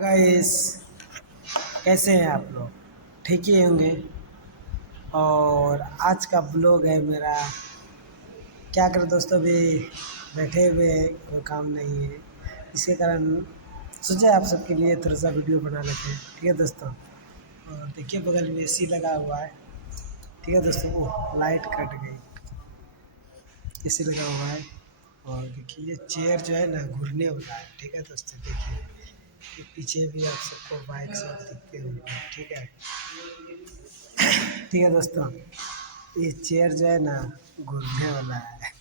Guys, कैसे हैं आप लोग? ठीक ही होंगे। और आज का ब्लॉग है मेरा। क्या करें दोस्तों, अभी बैठे हुए हैं, कोई काम नहीं है। इसके कारण सोचे आप सबके लिए थोड़ा सा वीडियो बना लेते हैं। ठीक है दोस्तों। और देखिए बगल में एसी लगा हुआ है। ठीक है दोस्तों। ओह, लाइट कट गई। एसी लगा हुआ है। और देखिए ये चेयर जो है ना घूरने वाला है। ठीक है दोस्तों, देखिए ये पीछे भी आप सबको बाइक सब दिखते होंगे। ठीक है। ठीक है दोस्तों, ये चेयर जो है ना घूमने वाला है।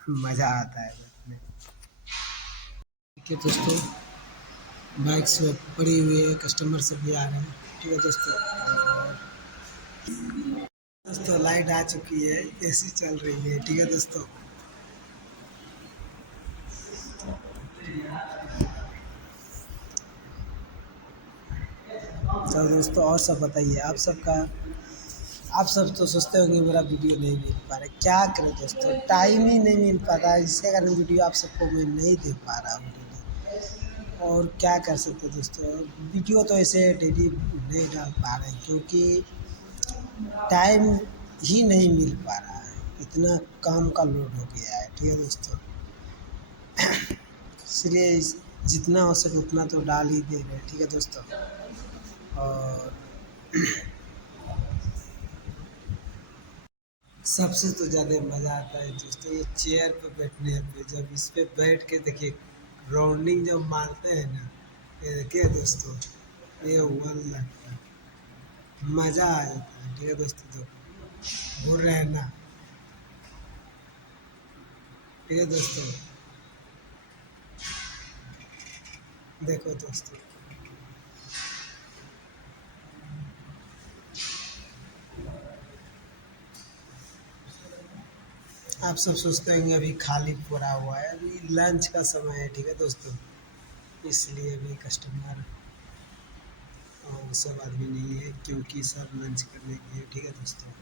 मज़ा आता है बैठने। ठीक है दोस्तों, बाइक सब पड़ी हुई है, कस्टमर सब भी आ रहे हैं। ठीक है दोस्तों। और दोस्तों लाइट आ चुकी है, एसी चल रही है। ठीक है दोस्तों। तो दोस्तों और सब बताइए आप सब तो सोचते होंगे मेरा वीडियो नहीं मिल पा रहा है। क्या करें दोस्तों, टाइम ही नहीं मिल पा रहा है। इसके कारण वीडियो आप सबको मैं नहीं दे पा रहा हूँ डेली। और क्या कर सकते हैं दोस्तों, वीडियो तो ऐसे डेली नहीं डाल पा रहे हैं क्योंकि टाइम ही नहीं मिल पा रहा है। इतना काम का लोड हो गया है। ठीक है दोस्तों। इसलिए जितना हो सके उतना तो डाल ही दे रहे हैं। ठीक है दोस्तों। और सबसे तो ज़्यादा मज़ा आता है दोस्तों ये चेयर पे बैठने पे। जब इस पे बैठ के देखिए राउंडिंग जब मारते हैं ना, ये देखिए दोस्तों, ये वन लगता है, मज़ा आ जाता है। ठीक है दोस्तों, जब घूर रहे हैं ना। ठीक है दोस्तों, देखो दोस्तों, आप सब सोचते होंगे अभी खाली पड़ा हुआ है, अभी लंच का समय है। ठीक है दोस्तों, इसलिए अभी कस्टमर और सब आदमी नहीं है क्योंकि सब लंच करने गए। ठीक है दोस्तों।